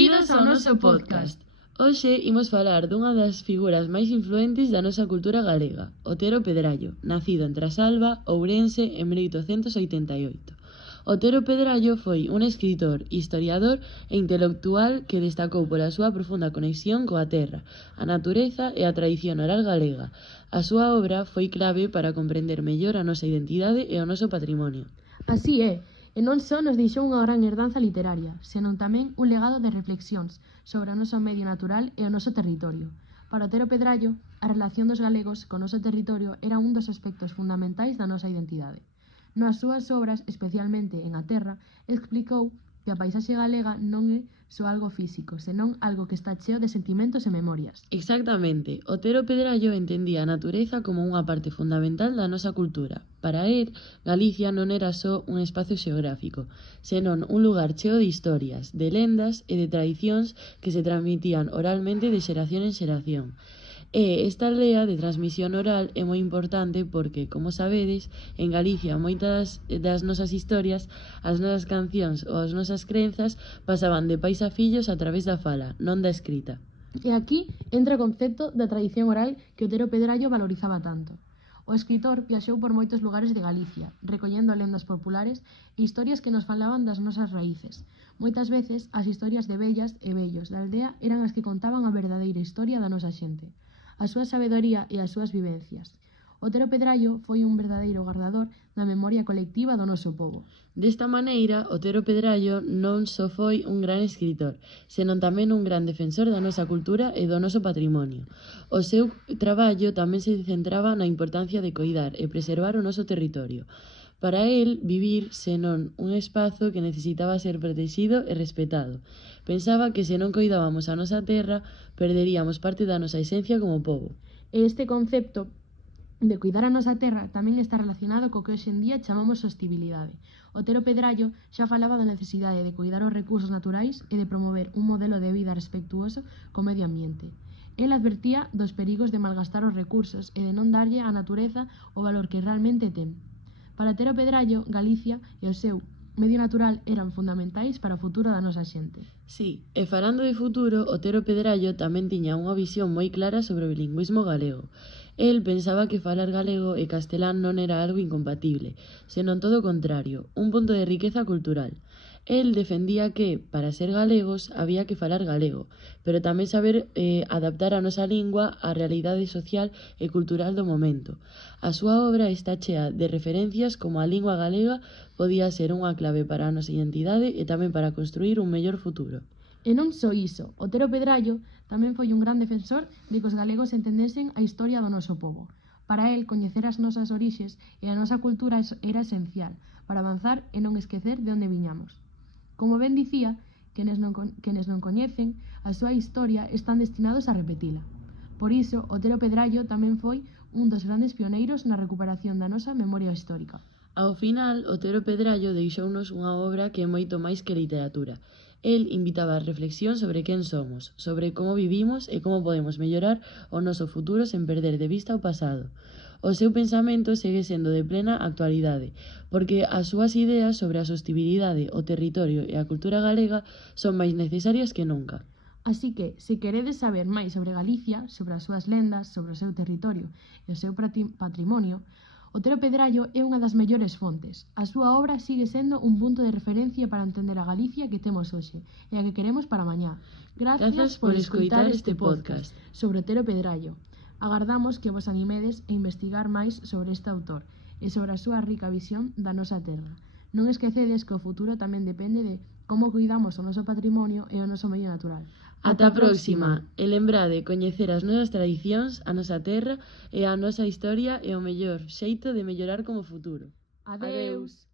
Benvidos ao noso podcast. Hoxe imos falar dunha das figuras máis influentes da nosa cultura galega, Otero Pedrallo, nacido en Trasalba, Ourense, en 1888. Otero Pedrallo foi un escritor, historiador e intelectual que destacou pola súa profunda conexión coa terra, a natureza e a tradición oral galega. A súa obra foi clave para comprender mellor a nosa identidade e o noso patrimonio. Así é, e non só nos deixou unha gran herdanza literaria, senón tamén un legado de reflexións sobre o noso medio natural e o noso territorio. Para Otero Pedrallo, a relación dos galegos co noso territorio era un dos aspectos fundamentais da nosa identidade. Nas súas obras, especialmente en A Terra, explicou que a paisaxe galega non é só algo físico, senón algo que está cheo de sentimentos e memorias. Exactamente, Otero Pedrallo entendía a natureza como unha parte fundamental da nosa cultura. Para él, Galicia non era só un espacio xeográfico, senón un lugar cheo de historias, de lendas e de tradicións que se transmitían oralmente de xeración en xeración. E esta aldea de transmisión oral é moi importante porque, como sabedes, en Galicia moitas das nosas historias, as nosas cancións ou as nosas crenzas pasaban de pais a fillos a través da fala, non da escrita. E aquí entra o concepto da tradición oral que Otero Pedrallo valorizaba tanto. O escritor viaxou por moitos lugares de Galicia, recollendo lendas populares e historias que nos falaban das nosas raíces. Moitas veces, as historias de vellas e vellos da aldea eran as que contaban a verdadeira historia da nosa xente, a súa sabedoría e as súas vivencias. Otero Pedrallo foi un verdadeiro guardador da memoria colectiva do noso pobo. Desta maneira, Otero Pedrallo non só foi un gran escritor, senón tamén un gran defensor da nosa cultura e do noso patrimonio. O seu traballo tamén se centraba na importancia de coidar e preservar o noso territorio. Para él, vivir senón un espazo que necesitaba ser protegido e respetado. Pensaba que se non coidábamos a nosa terra, perderíamos parte da nosa esencia como pobo. E este concepto de cuidar a nosa terra tamén está relacionado co que hoxe en día chamamos sostibilidade. Otero Pedrallo xa falaba da necesidade de cuidar os recursos naturais e de promover un modelo de vida respectuoso co medio ambiente. El advertía dos perigos de malgastar os recursos e de non darlle á natureza o valor que realmente ten. Para Otero Pedrallo, Galicia e o seu medio natural eran fundamentais para o futuro da nosa xente. Sí, e falando de futuro, Otero Pedrallo tamén tiña unha visión moi clara sobre o bilingüismo galego. El pensaba que falar galego e castelán non era algo incompatible, senón todo o contrario, un punto de riqueza cultural. El defendía que, para ser galegos, había que falar galego, pero tamén saber adaptar a nosa lingua á realidade social e cultural do momento. A súa obra está chea de referencias como a lingua galega podía ser unha clave para a nosa identidade e tamén para construir un mellor futuro. E non só iso, Otero Pedrallo tamén foi un gran defensor de que os galegos entendesen a historia do noso pobo. Para el, coñecer as nosas orixes e a nosa cultura era esencial para avanzar e non esquecer de onde viñamos. Como ben dicía, quenes non coñecen a súa historia están destinados a repetila. Por iso, Otero Pedrallo tamén foi un dos grandes pioneiros na recuperación da nosa memoria histórica. Ao final, Otero Pedrallo deixounos unha obra que é moito máis que literatura. El invitaba a reflexión sobre quen somos, sobre como vivimos e como podemos mellorar o noso futuro sen perder de vista o pasado. O seu pensamento segue sendo de plena actualidade, porque as súas ideas sobre a sostibilidade, o territorio e a cultura galega son máis necesarias que nunca. Así que, se queredes saber máis sobre Galicia, sobre as súas lendas, sobre o seu territorio e o seu patrimonio, Otero Pedrallo é unha das mellores fontes. A súa obra sigue sendo un punto de referencia para entender a Galicia que temos hoxe e a que queremos para mañá. Grazas por escoitar este podcast sobre Otero Pedrallo. Agardamos que vos animedes a investigar máis sobre este autor e sobre a súa rica visión da nosa terra. Non esquecedes que o futuro tamén depende de como cuidamos o noso patrimonio e o noso medio natural. Ata a próxima! E lembrade, coñecer as nosas tradicións, a nosa terra e a nosa historia é o mellor xeito de mellorar como futuro. Adeus!